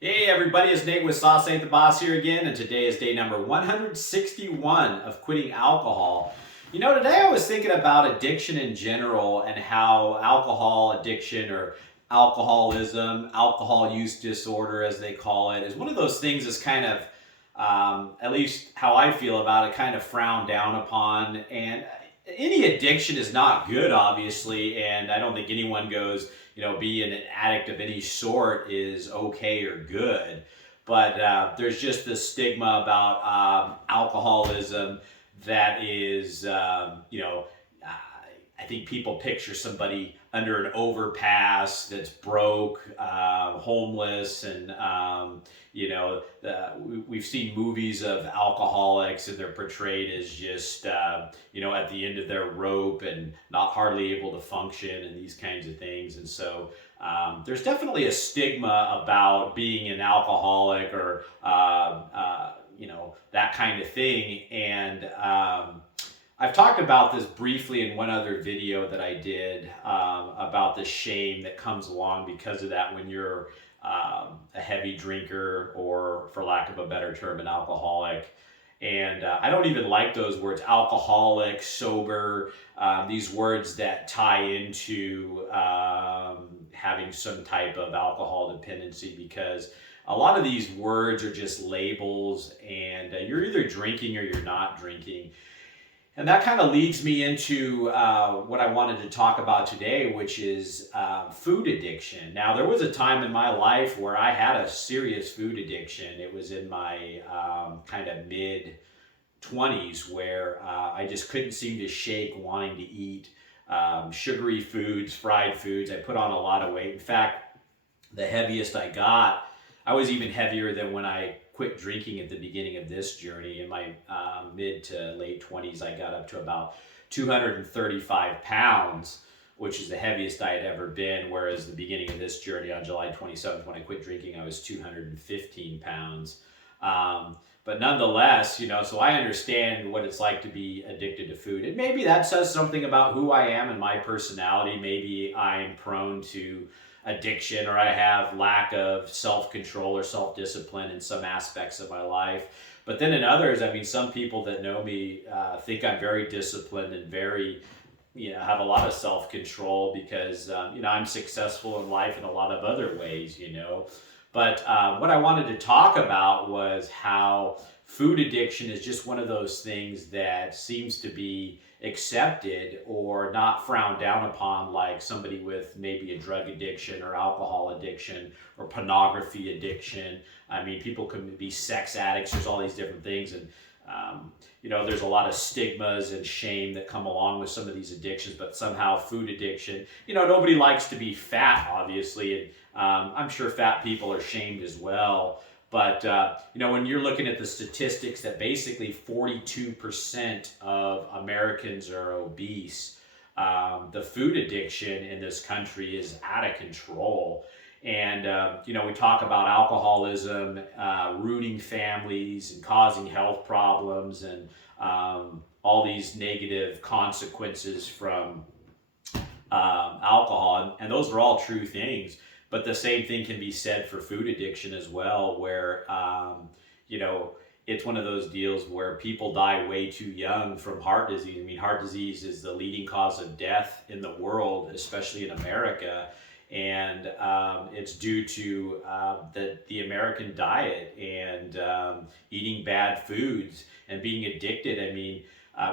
Hey everybody, it's Nate with Sauce Ain't the Boss here again, and today is day number 161 of quitting alcohol. Today I was thinking about addiction in general and how alcohol addiction or alcoholism, alcohol use disorder as they call it, is one of those things that's kind of, at least how I feel about it, kind of frowned down upon. And any addiction is not good, obviously, and I don't think anyone goes, being an addict of any sort is okay or good. But there's just this stigma about alcoholism that is, I think people picture somebody under an overpass that's broke, homeless, and we've seen movies of alcoholics and they're portrayed as just at the end of their rope and not hardly able to function and these kinds of things. And so there's definitely a stigma about being an alcoholic or that kind of thing. And I've talked about this briefly in one other video that I did about the shame that comes along because of that when you're a heavy drinker, or for lack of a better term, an alcoholic. And I don't even like those words, alcoholic, sober, these words that tie into having some type of alcohol dependency, because a lot of these words are just labels, and you're either drinking or you're not drinking. And that kind of leads me into what I wanted to talk about today, which is food addiction. Now, there was a time in my life where I had a serious food addiction. It was in my kind of mid 20s where I just couldn't seem to shake wanting to eat sugary foods, fried foods. I put on a lot of weight. In fact, the heaviest I got, I was even heavier than when I quit drinking at the beginning of this journey. In my mid to late 20s, I got up to about 235 pounds, which is the heaviest I had ever been. Whereas the beginning of this journey on July 27th, when I quit drinking, I was 215 pounds. But nonetheless, so I understand what it's like to be addicted to food. And maybe that says something about who I am and my personality. Maybe I'm prone to addiction, or I have lack of self-control or self-discipline in some aspects of my life. But then in others, I mean, some people that know me think I'm very disciplined and very, have a lot of self-control because, I'm successful in life in a lot of other ways. But what I wanted to talk about was how food addiction is just one of those things that seems to be accepted or not frowned down upon, like somebody with maybe a drug addiction or alcohol addiction or pornography addiction. I mean, people can be sex addicts. There's all these different things. And there's a lot of stigmas and shame that come along with some of these addictions, but somehow food addiction, nobody likes to be fat, obviously. And I'm sure fat people are shamed as well. But, when you're looking at the statistics that basically 42% of Americans are obese, the food addiction in this country is out of control. And, we talk about alcoholism ruining families and causing health problems and all these negative consequences from alcohol. And those are all true things. But the same thing can be said for food addiction as well, where, it's one of those deals where people die way too young from heart disease. I mean, heart disease is the leading cause of death in the world, especially in America. And it's due to the American diet and eating bad foods and being addicted. I mean,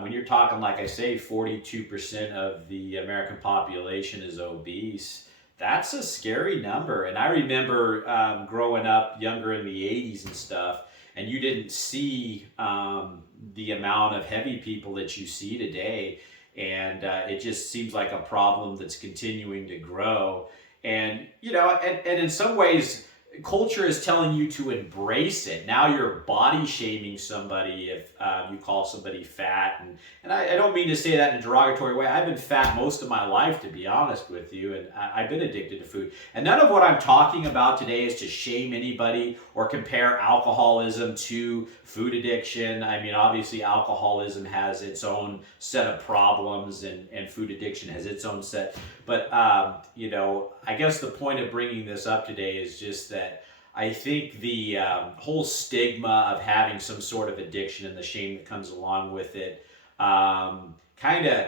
when you're talking, like I say, 42% of the American population is obese, that's a scary number. And I remember growing up younger in the 80s and stuff, and you didn't see the amount of heavy people that you see today. And it just seems like a problem that's continuing to grow. And, and in some ways, culture is telling you to embrace it. Now you're body shaming somebody if you call somebody fat. And I don't mean to say that in a derogatory way. I've been fat most of my life, to be honest with you, and I've been addicted to food. And none of what I'm talking about today is to shame anybody or compare alcoholism to food addiction. I mean, obviously, alcoholism has its own set of problems, and food addiction has its own set. But, I guess the point of bringing this up today is just that I think the whole stigma of having some sort of addiction and the shame that comes along with it, kind of,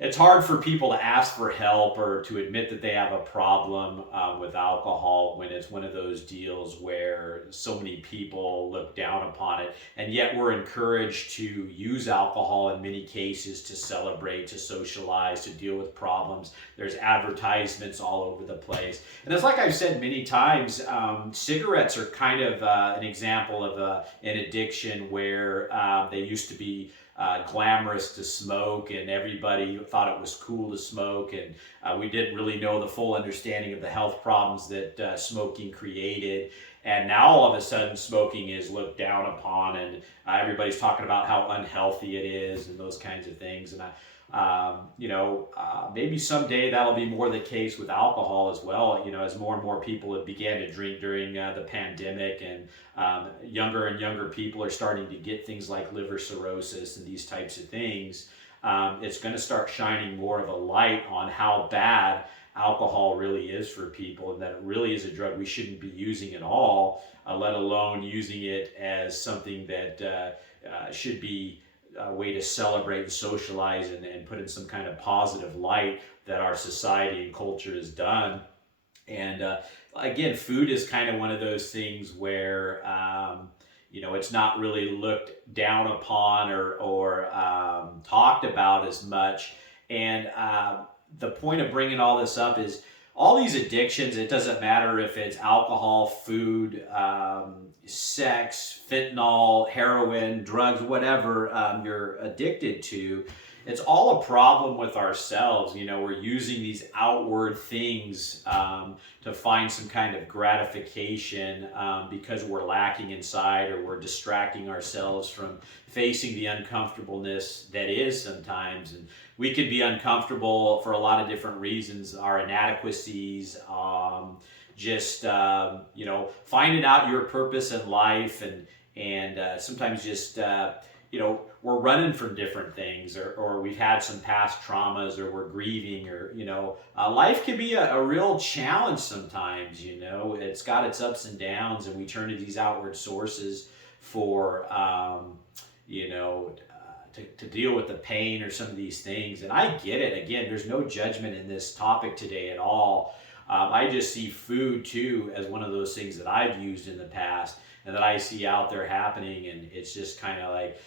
it's hard for people to ask for help or to admit that they have a problem with alcohol when it's one of those deals where so many people look down upon it. And yet we're encouraged to use alcohol in many cases to celebrate, to socialize, to deal with problems. There's advertisements all over the place. And it's like I've said many times, cigarettes are kind of an example of an addiction where they used to be glamorous to smoke, and everybody thought it was cool to smoke, and we didn't really know the full understanding of the health problems that smoking created. And now all of a sudden smoking is looked down upon, and everybody's talking about how unhealthy it is and those kinds of things. And maybe someday that'll be more the case with alcohol as well. As more and more people have began to drink during the pandemic, and younger and younger people are starting to get things like liver cirrhosis and these types of things. It's going to start shining more of a light on how bad alcohol really is for people, and that it really is a drug we shouldn't be using at all, let alone using it as something that should be a way to celebrate and socialize and put in some kind of positive light that our society and culture has done. And again, food is kind of one of those things where it's not really looked down upon or talked about as much. And the point of bringing all this up is all these addictions, it doesn't matter if it's alcohol, food, sex, fentanyl, heroin, drugs, whatever you're addicted to, it's all a problem with ourselves. We're using these outward things to find some kind of gratification because we're lacking inside, or we're distracting ourselves from facing the uncomfortableness that is sometimes. And we can be uncomfortable for a lot of different reasons, our inadequacies, finding out your purpose in life, and sometimes just we're running from different things, or we've had some past traumas, or we're grieving, or life can be a real challenge sometimes. It's got its ups and downs, and we turn to these outward sources for to deal with the pain or some of these things. And I get it. Again, there's no judgment in this topic today at all. I just see food too as one of those things that I've used in the past and that I see out there happening. And it's just kind of like,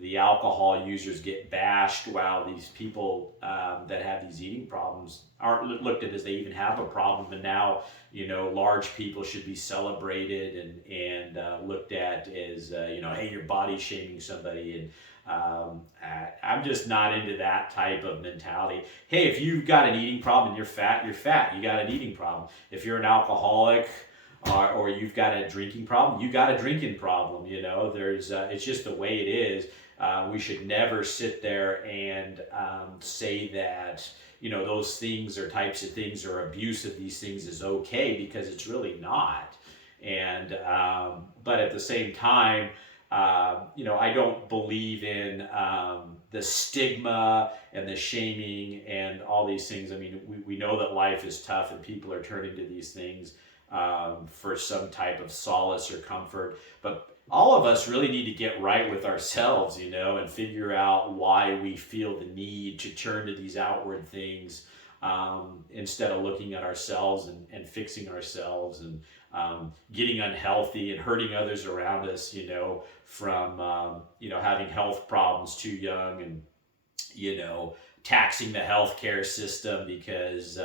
the alcohol users get bashed, while these people that have these eating problems aren't looked at as they even have a problem. And now, large people should be celebrated and looked at as, hey, you're body shaming somebody. And I'm just not into that type of mentality. Hey, if you've got an eating problem and you're fat, you got an eating problem. If you're an alcoholic, or you've got a drinking problem, you got a drinking problem. It's just the way it is. We should never sit there and say that those things or types of things or abuse of these things is okay, because it's really not. And but at the same time, I don't believe in the stigma and the shaming and all these things. I mean, we know that life is tough and people are turning to these things for some type of solace or comfort. But all of us really need to get right with ourselves, and figure out why we feel the need to turn to these outward things instead of looking at ourselves and fixing ourselves and getting unhealthy and hurting others around us, from, having health problems too young, and, taxing the healthcare system because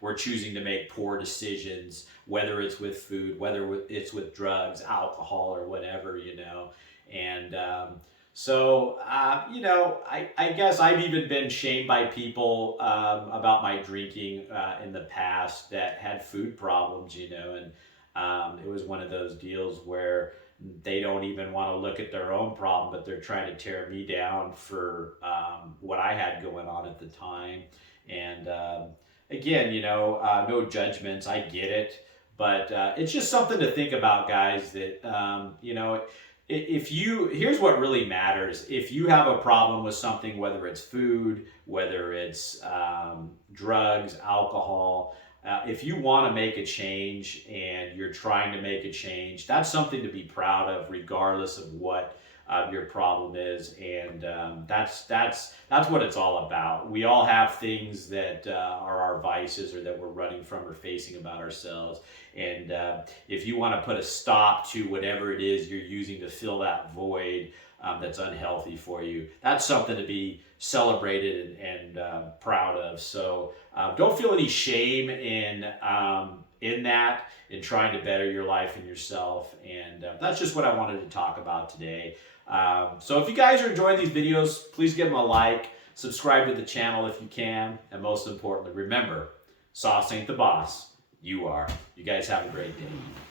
we're choosing to make poor decisions, whether it's with food, whether it's with drugs, alcohol, or whatever, And I guess I've even been shamed by people about my drinking in the past that had food problems, and it was one of those deals where they don't even want to look at their own problem, but they're trying to tear me down for what I had going on at the time. And again, no judgments. I get it, but it's just something to think about, guys. That here's what really matters. If you have a problem with something, whether it's food, whether it's drugs, alcohol, if you want to make a change and you're trying to make a change, that's something to be proud of, regardless of what your problem is. And that's what it's all about. We all have things that are our vices, or that we're running from or facing about ourselves. And if you want to put a stop to whatever it is you're using to fill that void that's unhealthy for you, that's something to be celebrated and proud of. So don't feel any shame in that, in trying to better your life and yourself. And that's just what I wanted to talk about today. So if you guys are enjoying these videos, please give them a like, subscribe to the channel if you can, and most importantly, remember, sauce ain't the boss, you are. You guys have a great day.